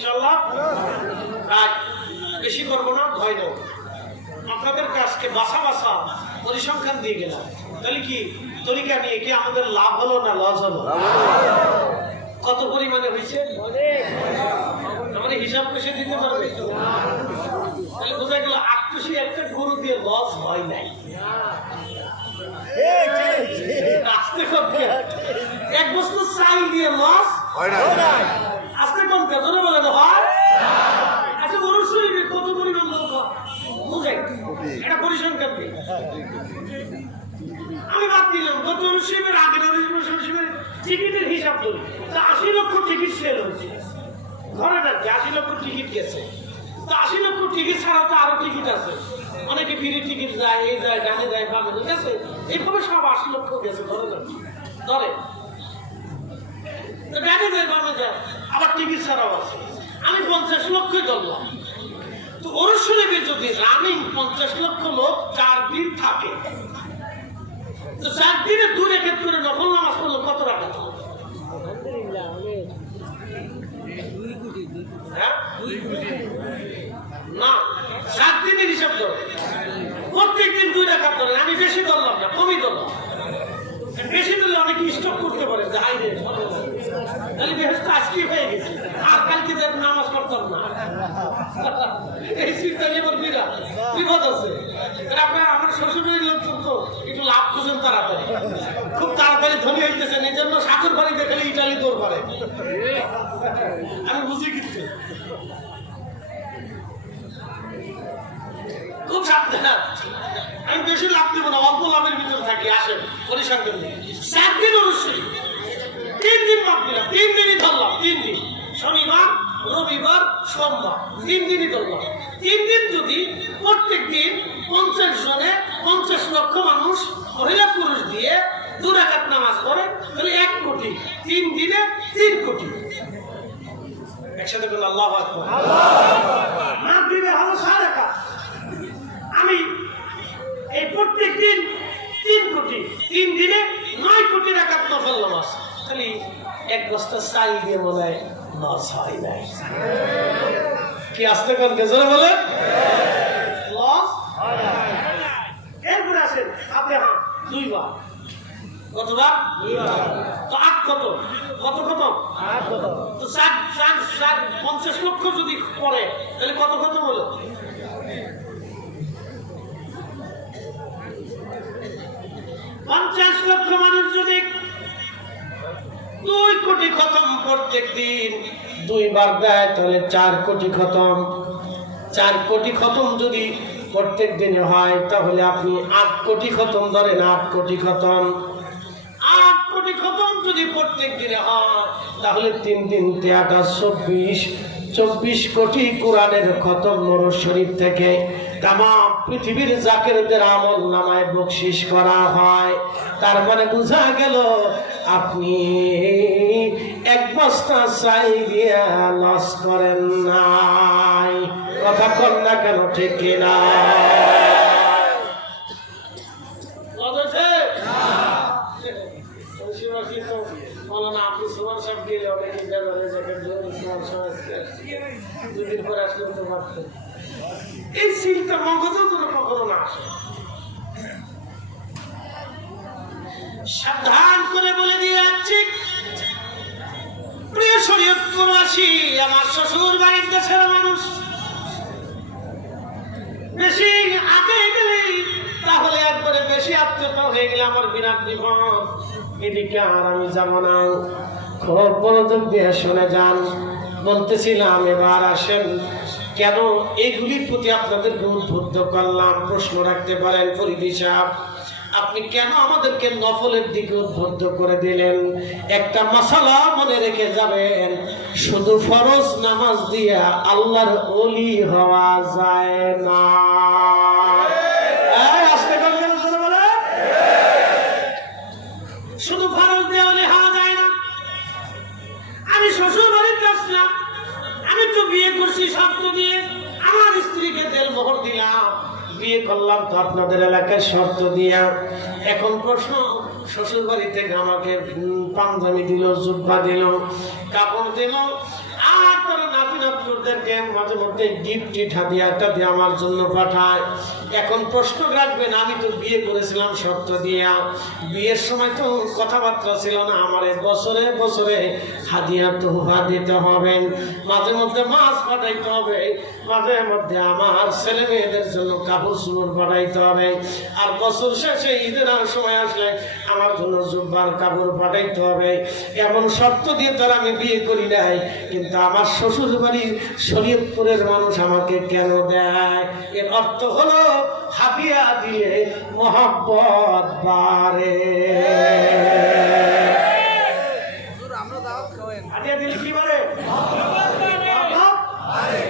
ইনশাআল্লাহ। আর বেশি করবো না, ভয় দাও। আপনাদের কাছকে বাসা বাসা পরিসংখ্যান দিয়ে গেলাম, তাহলে কি তরিকা নিয়ে কি আমাদের লাভ হলো না লস হলো? কত পরিমাণে হয়েছে আমাদের হিসাব কষে দিতে পারবে? তাহলে বোঝা গেল ৮০ একটা গরু দিয়ে লস হয় নাই। এক বস্তু চাই দিয়ে লস হয় না। আজকে কোন বেতনে বলে হয়? আচ্ছা গরু শরীরে কত পরিমাণ লোক বুঝাই এটা পরিসংখ্যান দিই। আমি বাদ দিলাম গত শিবের আগে শিবের টিকিটের হিসাব ধরি, ৮০ লক্ষ টিকিট সেল হয়েছে। ধরে রাখছি ৮০ লক্ষ টিকিট গেছে, ৮০ লক্ষ টিকিট ছাড়াও তো আরো টিকিট আছে, অনেকে ফ্রি টিকিট যায়, এই যায়, ডানে যায়, বামে গেছে, এইভাবে সব ৮০ লক্ষ গেছে। ধরে রাখছি ধরে ডানে যায়, বামে যায়, আবার টিকিট ছাড়াও আছে। আমি ৫০ লক্ষই ধরলাম। তো অনুশীলনে যদি রানিং ৫০ লক্ষ লোক ৪ দিন থাকে, তো ৪ দিনে ২ রেখাত করে নফল নামাজ পড়লো কত টাকা? না, ৭ দিনের হিসাব ধরো, প্রত্যেকদিন ২ রাকাত ধরেন। আমি বেশি ধরলাম না, কমই ধরলাম। বেশি ধরলে অনেকে স্টপ করতে পারে, তাহলে বেহেশত আজকে হয়ে গেছে, আর কালকে নামাজ পড়তাম না। এই চিন্তা নিয়ে বিপদ আছে। আমার শ্বশুরের লোকজন তো একটু লাভ খুঁজেন তাড়াতাড়ি, খুব তাড়াতাড়ি ধনী হইতেছেন, এই জন্য শ্বশুর বাড়ি দেখলে ইটালি দৌড় পারে। আমি বুঝি কিন্তু খুব সাবধান। আমি বেশি লাভ দেবো না, অল্প লাভের ভিতরে থাকি। আসেন পরিসংখ্যান নিয়ে ৪ দিন অবশ্যই ৩ দিন বাদ দিলাম, ৩ দিনই ধরলাম। ৩ দিন, শনিবার, রবিবার, সোমবার, ৩ দিনই ধরলাম। ৩ দিন যদি প্রত্যেক দিন ৫০ জনে ৫০ লক্ষ মানুষ মহিলা পুরুষ দিয়ে ২ রাকাত নামাজ পড়ে, তাহলে ১ কোটি। ৩ দিনে ৩ কোটি। একসাথে বলুন আল্লাহু আকবার। মাগরিবে হলো ৬ রাকাত। আমি এই প্রত্যেক দিন ৩ কোটি, ৩ দিনে ৯ কোটি রাকাত নফল নামাজ। খালি এক বস্তা চাল দিয়ে বলে লস হয় নাই। কি আসতে কোন কেজরে বলে লস? এরপরে আসেন আপনি ২ বার। কতবার? ২ বার। তো ৮ কত? কত কত? ৮ কত? তো ৫০ লক্ষ যদি পড়ে তাহলে কত কত বলে? ৫০ লক্ষ মানুষ যদি ২ কোটি খতম প্রত্যেক দিন ২ বার দেয়, তাহলে ৪ কোটি খতম। ৪ কোটি খতম যদি প্রত্যেক দিনে হয়, তাহলে আপনি ৮ কোটি খতম ধরেন। ৮ কোটি খতম, ৮ কোটি খতম যদি প্রত্যেক দিনে হয়, তাহলে ৩ দিন ২৪, ২৪ কোটি কোরআনের খতম নূর শরীফ থেকে তামাম পৃথিবীর জাকেরদের আমল নামায় বকশিশ করা হয়। তার মানে বোঝা গেল আপনি এক বস্তা চাই দিয়ে লস করেন নাই। কথা কন না কেন, ঠিক কিনা? আপনি সুমান সাহেব গেলে অনেকে দুদিন পরে আসলে তো ভাবতেন এই চিন্তা মগজেও যেন কখনো না আসে। সাবধান করে বলে দিয়ে যাচ্ছি, প্রিয় শরীয়তপুরবাসী, আমার শ্বশুর বাড়ির দেশের মানুষ, বেশি আগে গেলে তাহলে একবারে বেশি আত্মীয়তা হয়ে গেলে আমার বিরাট বিপদ। এদিকে আর আমি যাবো না। খুব মনোযোগ দিয়ে শুনে যান। বলতেছিলাম এবার আসেন কেন এইগুলির প্রতি আপনাদেরকে উদ্বুদ্ধ করলাম। প্রশ্ন রাখতে পারেন ফরিদি সাহেব, আপনি কেন আমাদেরকে নফলের দিকে উদ্বুদ্ধ করে দিলেন? একটা মাসালা মনে রেখে যাবেন, শুধু ফরজ নামাজ দিয়া আল্লাহর ওলি হওয়া যায় না। শুধু ফরজ দিয়ে ওলি হওয়া যায় না। আমি শ্বশুর বাড়িতে আসলাম, আমি তো বিয়ে করছি শর্ত দিয়ে, আমার স্ত্রীকে দেড়মোহর দিলাম, বিয়ে করলাম তো আপনাদের এলাকায় শর্ত দিয়া। এখন প্রশ্ন, শ্বশুর বাড়ি থেকে আমাকে পাঞ্জাবি দিল, জুব্বা দিল, কাপড় দিল, আর তারা নাতি আমি আপনাদেরকে মাঝে মধ্যে গিফট হাদিয়াটা দিয়ে আমার জন্য পাঠায়। এখন প্রশ্ন রাখবেন, আমি তো বিয়ে করেছিলাম শর্ত দিয়ে, বিয়ের সময় তো কথাবার্তা ছিল না আমার বছরে বছরে হাদিয়া তোহফা দিতে হবে, মাঝে মধ্যে মাছ পাঠাইতে হবে, মাঝে মধ্যে আমার ছেলে মেয়েদের জন্য কাপড় চোপড় পাঠাইতে হবে, আর বছর শেষে ঈদের সময় আসলে আমার জন্য জুব্বার কাপড় পাঠাইতে হবে। এমন শর্ত দিয়ে তারা আমি বিয়ে করি নাই, কিন্তু আমার শ্বশুর বাড়ির শরীয়তপুরের মানুষ আমাকে কেন দেয়? এর অর্থ হলো হাদিয়া দিলে মহব্বত বাড়ে। হাদিয়া দিলে কি বাড়ে? মহব্বত বাড়ে।